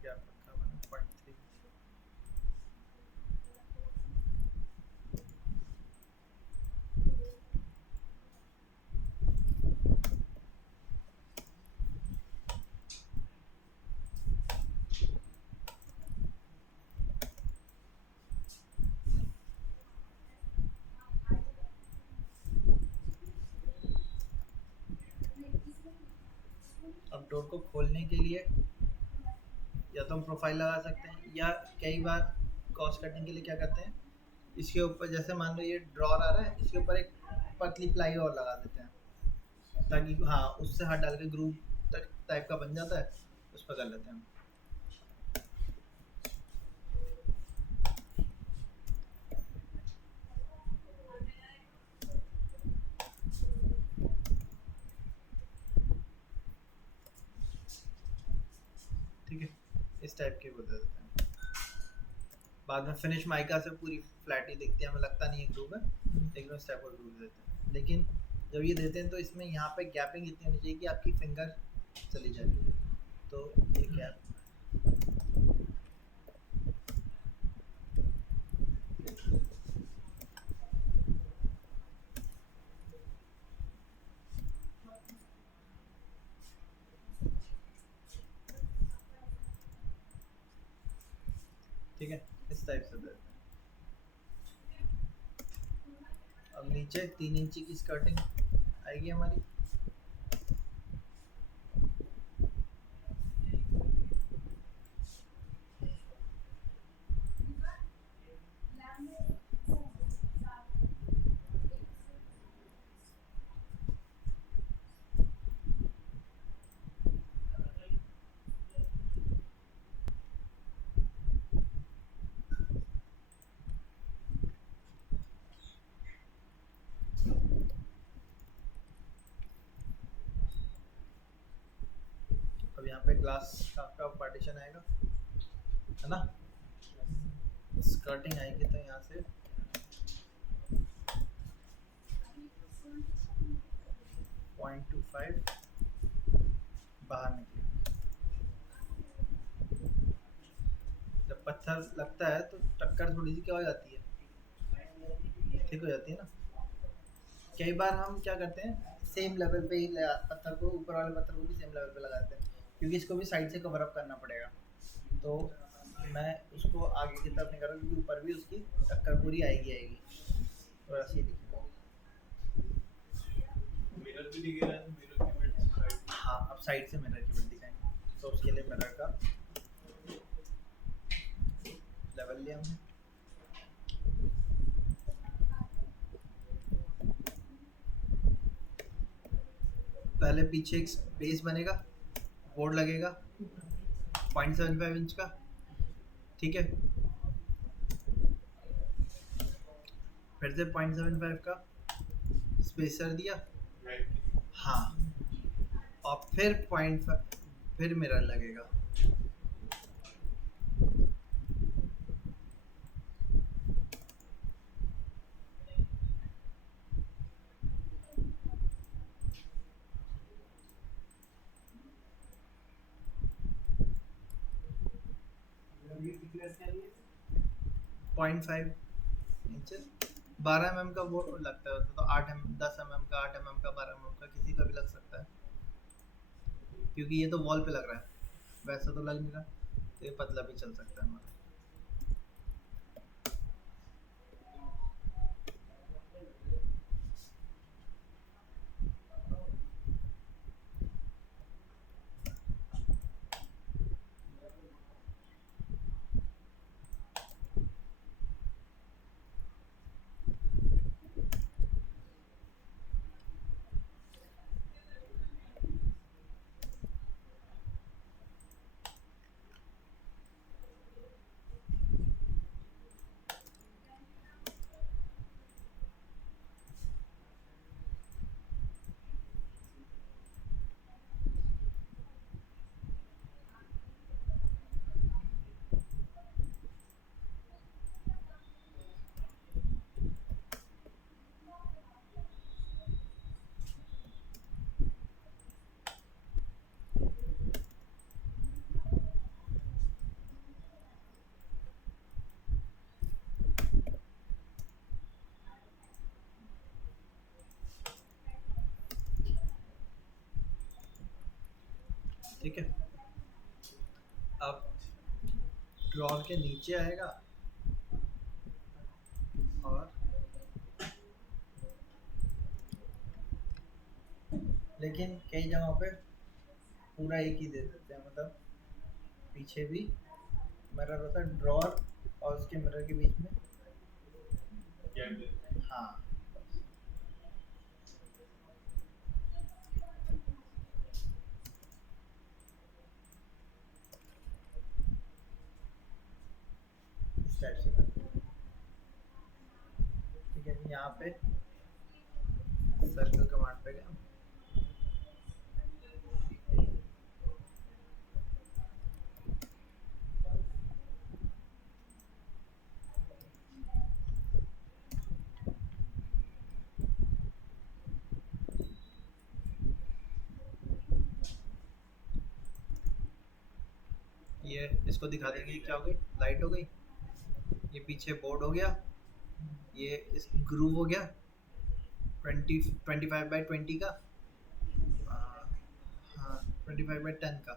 गैप रखा मैंने 0.3। अब डोर को खोलने के लिए या तो हम प्रोफाइल लगा सकते हैं, या कई बार कॉस्ट कटिंग के लिए क्या करते हैं, इसके ऊपर जैसे मान लो ये ड्रॉर आ रहा है, इसके ऊपर एक पतली प्लाई और लगा देते हैं ताकि हाँ उससे हाथ डाल के ग्रूव तक टाइप का बन जाता है, उस पर कर लेते हैं हम। ठीक है, इस टाइप के बता देते हैं। बाद में फिनिश माइका से पूरी फ्लैट ही दिखती है, हमें लगता नहीं है ग्रूव है, लेकिन इस टाइप का ग्रूव देते हैं। लेकिन जब ये देते हैं तो इसमें यहाँ पे गैपिंग इतनी होनी चाहिए कि आपकी फिंगर चली जाए, तो ये गैप ठीक है, इस टाइप से देते हैं। अब नीचे 3 इंच की स्कर्टिंग आएगी हमारी। अब यहाँ पे ग्लास का आपका पार्टीशन आएगा, है ना। स्कर्टिंग आएगी तो यहाँ से 0.25 बाहर निकले। जब पत्थर लगता है तो टक्कर थोड़ी सी क्या हो जाती है, ठीक हो जाती है ना। कई बार हम क्या करते हैं, सेम लेवल पे ही पत्थर को, ऊपर वाले पत्थर को भी सेम लेवल पे लगाते हैं, क्योंकि इसको भी साइड से कवर अप करना पड़ेगा। तो मैं उसको आगे की तरफ नहीं कर रहा क्योंकि ऊपर भी उसकी टक्कर पूरी आएगी और ऐसे ही दिखेगा। मिरर भी दिखेगा, मिरर की विड्थ साइड। हाँ, अब साइड से मिरर की विड्थ दिखाएंगे, तो उसके लिए मिरर का लेवल लिया हमने। पहले पीछे एक बेस बनेगा, बोर्ड लगेगा 0.75 इंच का, ठीक है। फिर से 0.75 का स्पेसर दिया, हाँ, और फिर 0.5 फिर मिरर लगेगा। ये थिकनेस क्या है? 0.5 इंचेस 12 mm का वो लगता है उसमें, तो 8 mm 10 mm का 8 mm का 12 mm का किसी का भी लग सकता है, क्योंकि ये तो वॉल पे लग रहा है, वैसा तो लग नहीं रहा, तो ये पतला भी चल सकता है हमारा। ठीक है, अब ड्रॉर के नीचे आएगा और लेकिन कई जगहों पे पूरा एक ही दे देते हैं, मतलब पीछे भी मिरर होता है, ड्रॉर और उसके मिरर के बीच में। गैप देते हैं। हाँ, इस टाइप से करते हैं। ठीक है, यहाँ पे सर्कल कमांड पे गया, ये इसको दिखा देंगे क्या हो गई, लाइट हो गई, ये पीछे बोर्ड हो गया, ये इस ग्रूव हो गया 25/20 का, हाँ 25/10 का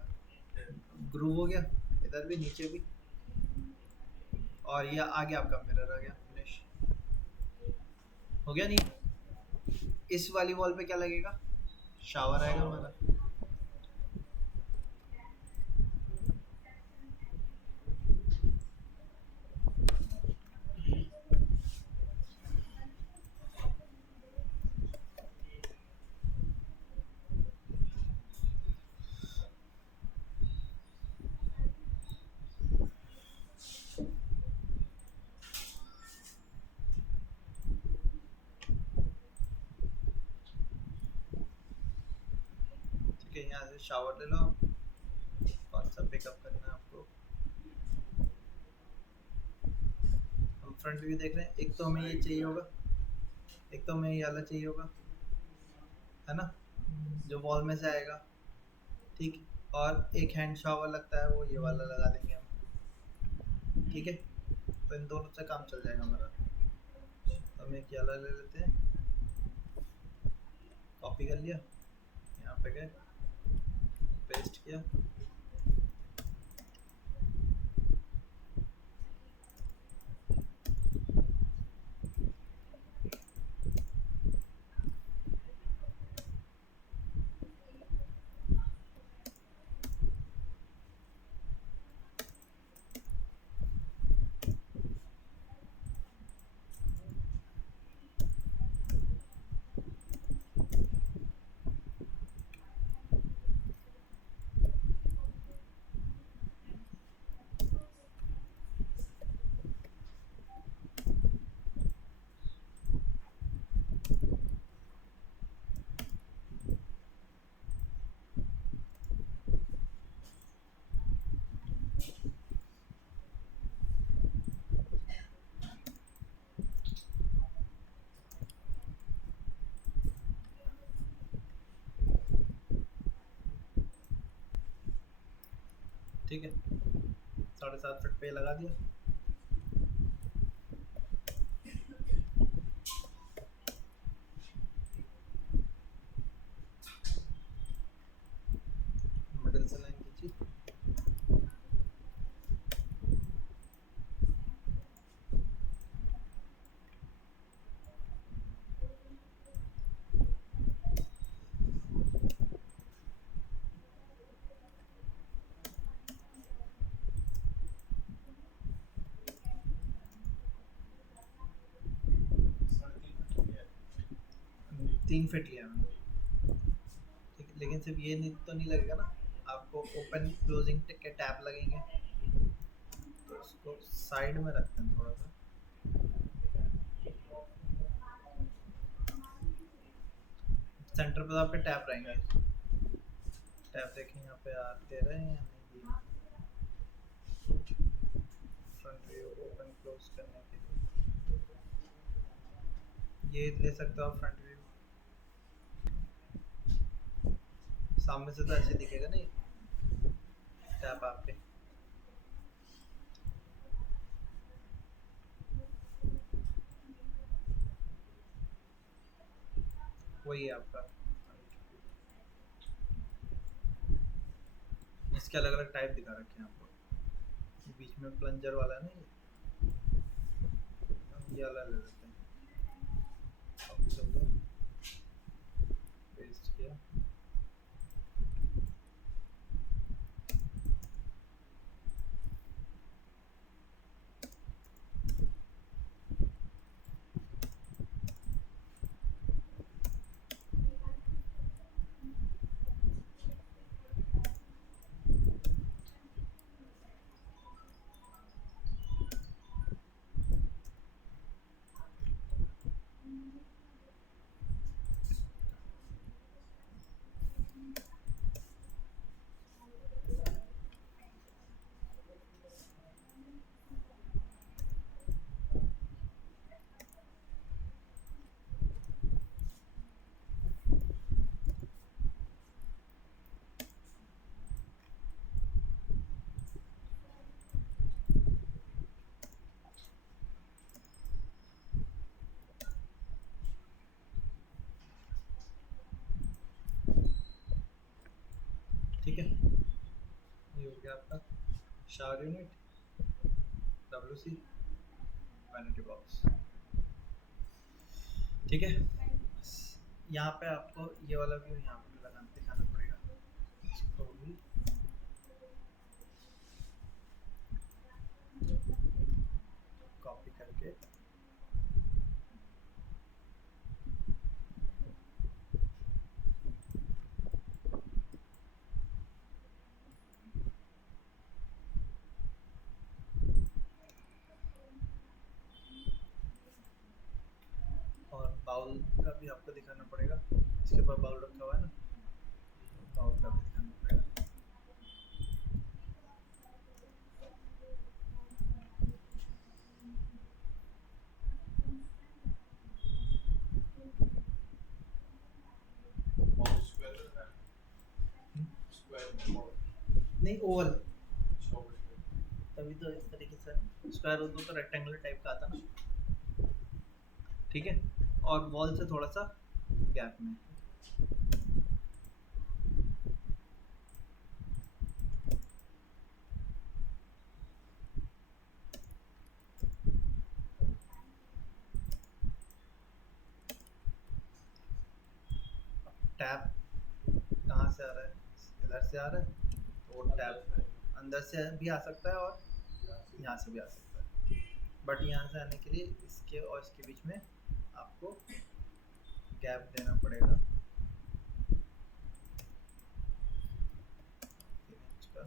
ग्रूव हो गया, इधर भी नीचे भी, और ये आगे आपका मिरर आ गया, फिनिश हो गया। नहीं, इस वाली वॉल पे क्या लगेगा, शावर आएगा हमारा। ठीक है, यहाँ से शावर ले लो, कौन सा पिकअप करना है आपको। हम फ्रंट व्यू देख रहे हैं, एक तो हमें ये चाहिए होगा, एक तो हमें ये वाला चाहिए होगा, है ना, जो वॉल में से आएगा। ठीक, और एक हैंड शावर लगता है, वो ये वाला लगा देंगे हम। ठीक है, तो इन दोनों से काम चल जाएगा हमारा। तो हम एक ये वाला ले लेते हैं, कॉपी कर लिया, यहाँ पे गए, पेस्ट किया, ठीक है, 7.5 फीट पे लगा दिया। 3 फीट लिया मैंने। ठीक है, लेकिन सिर्फ ये नहीं तो नहीं लगेगा ना, आपको ओपन क्लोजिंग के टैप लगेंगे, तो इसको साइड में रखते हैं थोड़ा सा। सेंटर पे तो आपके टैप रहेंगे, टैप देखें यहाँ पे आते रहे या नहीं। फ्रंट व्यू ओपन क्लोज करने के लिए ये ले सकते हो आप फ्रंट व्यू। सामने से तो ऐसे दिखेगा नहीं टैप आपके। वही है आपका। इसके अलग अलग टाइप दिखा रखे हैं आपको, बीच में प्लंजर वाला नहीं, ये वाला ले लेते हैं। कॉपी कर दो, पेस्ट किया। ठीक है, ये हो गया आपका shower unit, WC, vanity box. ठीक है, यहाँ पे आपको ये वाला व्यू यहाँ पे लगाना दिखाना पड़ेगा, इसको भी कॉपी करके और बाउल का भी आपको दिखाना पड़ेगा, इसके ऊपर बाउल रखा हुआ है ना, बाउल का भी दिखाना पड़ेगा। और स्क्वायर है, स्क्वायर नहीं ओवल, शॉप तभी तो इस तरीके से स्क्वायर होता तो रेक्टेंगुलर टाइप का आता ना। ठीक है, और वॉल से थोड़ा सा गैप में। टैप कहाँ से आ रहा है, इधर से आ रहा है, तो वो टैप अंदर से भी आ सकता है और यहाँ से भी आ सकता है, बट यहाँ से आने के लिए इसके और इसके बीच में आपको गैप देना पड़ेगा 3 इंच का।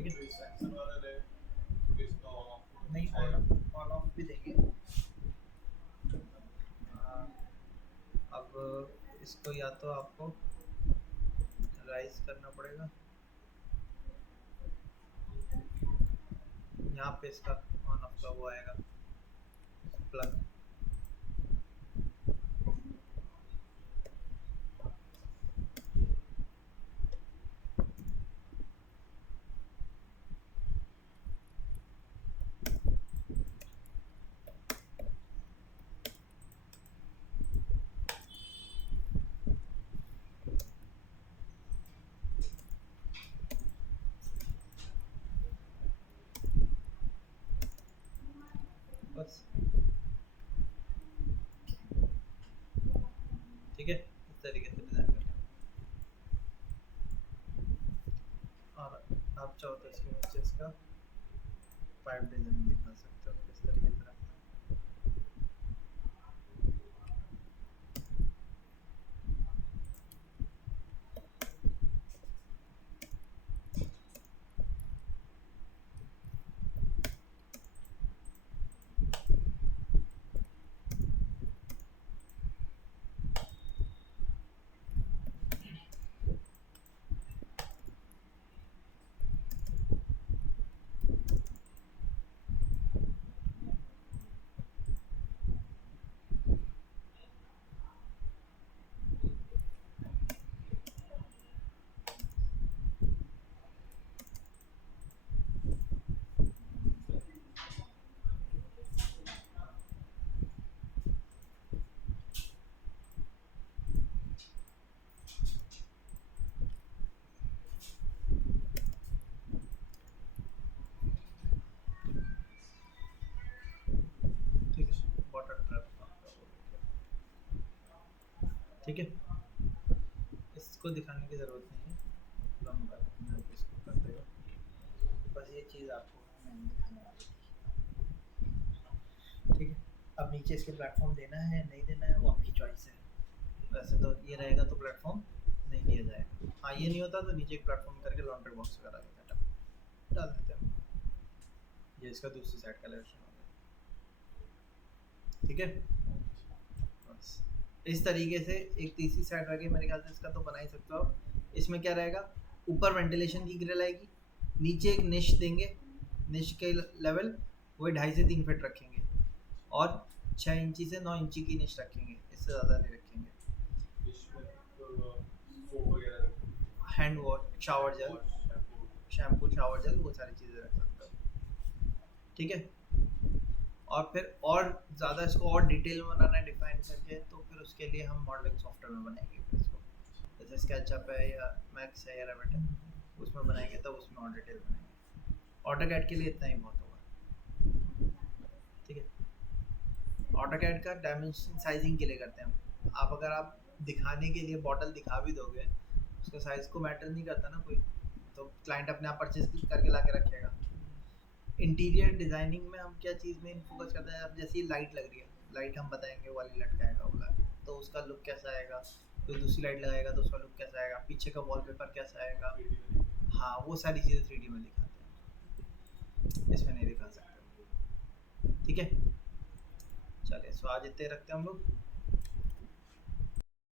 ठीक है। तो इस सेक्शन वाला रहे तो इसका ऑफ नहीं, ऑन ऑफ भी देंगे। हाँ, अब इसको या तो आपको राइज करना पड़ेगा, यहाँ पे इसका ऑन ऑफ का वो आएगा प्लग। बस ठीक है, इस तरीके से डिज़ाइन करना है। और आप चाहो तो इसके नीचे इसका पाइप डिज़ाइन दिखा सकते हो किस तरीके से रखना है। ठीक है, वाटर ट्रैप आपका हो गया। ठीक है, इसको दिखाने की ज़रूरत नहीं है, लंबा मैं इसको कर देगा। बस ये चीज़ आपको मैंने दिखाने वाली थी। ठीक है, अब नीचे इसके प्लेटफॉर्म देना है नहीं देना है वो आपकी चॉइस है। वैसे तो ये रहेगा तो प्लेटफॉर्म नहीं दिया जाएगा। हाँ, ये नहीं होता तो नीचे एक प्लेटफॉर्म करके लॉन्ड्री बॉक्स वगैरह सेटअप डाल देते हैं। ये इसका दूसरी साइड का एलिवेशन हो गया। ठीक है, बस इस तरीके से एक तीसरी साइड रह गई। मेरे ख्याल से इसका तो बना ही सकते हो आप। इसमें क्या रहेगा, ऊपर वेंटिलेशन की ग्रिल आएगी, नीचे एक निश देंगे, निश के लेवल वही 2.5 से 3 फीट रखेंगे और 6 इंची से 9 इंची की निश रखेंगे, इससे ज़्यादा नहीं रखेंगे। इसमें तो सोप वगैरह hand wash, shower gel, shampoo, shower gel, वो सारी चीज़ें रख सकते हो। ठीक है, और फिर और ज़्यादा इसको और डिटेल में बनाना है डिफाइन करके, तो फिर उसके लिए हम मॉडलिंग सॉफ्टवेयर में बनाएंगे फिर इसको, जैसे स्केचअप है या मैक्स है या रेविट है, उसमें बनाएंगे तब उसमें और डिटेल बनाएंगे। ऑटोकैड के लिए इतना ही बहुत होगा। ठीक है, ऑटोकैड का डायमेंशन साइजिंग के लिए करते हैं हम। आप अगर आप दिखाने के लिए बॉटल दिखा भी दोगे, उसका साइज़ को मैटर नहीं करता ना कोई, तो क्लाइंट अपने आप परचेज करके ला के रखेगा। इंटीरियर डिज़ाइनिंग में हम क्या चीज़ में फोकस करते हैं, अब जैसे ये लाइट लग रही है, लाइट हम बताएंगे वाली लटकाएगा बोला, तो उसका लुक कैसा आएगा, कोई दूसरी लाइट लगाएगा तो उसका लुक कैसा आएगा, पीछे का वॉलपेपर कैसा आएगा। हाँ, वो सारी चीज़ें 3D में दिखाते हैं, इसमें नहीं दिखा सकते। ठीक है, चलिए सो आज इतने रखते हैं हम लोग।